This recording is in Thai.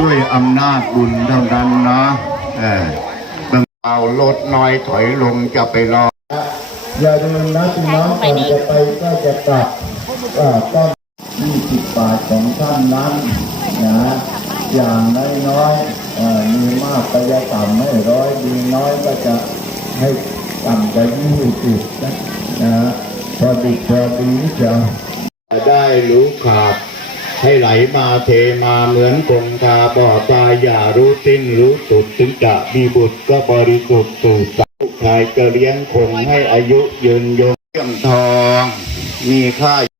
ด้วยอำนาจบุญเท่านั้นนะเออบิ่งเอาลดน้อยถอยลงจะไปรอ อย่าลืมนะพี่น้องก่อนจะไปก็จะกลับก็ต้องยี่สิบบาทของท่านนั้นนะ อย่างน้อยๆเอ่อมีมากก็จะต่ำให้ร้อยมีน้อยก็จะให้ต่ำกว่ายี่สิบนะนะพอดีพอดีจะได้รู้ขาด ให้ไหลมาเทมาเหมือนคงคาบ่อตาอย่ารู้สิ้นรู้สุดถึงจะมีบุตรก็บริสุทธิ์สู่สาวชายจะเลี้ยงคงให้อายุยืนยงเรื่องทอง มีค่า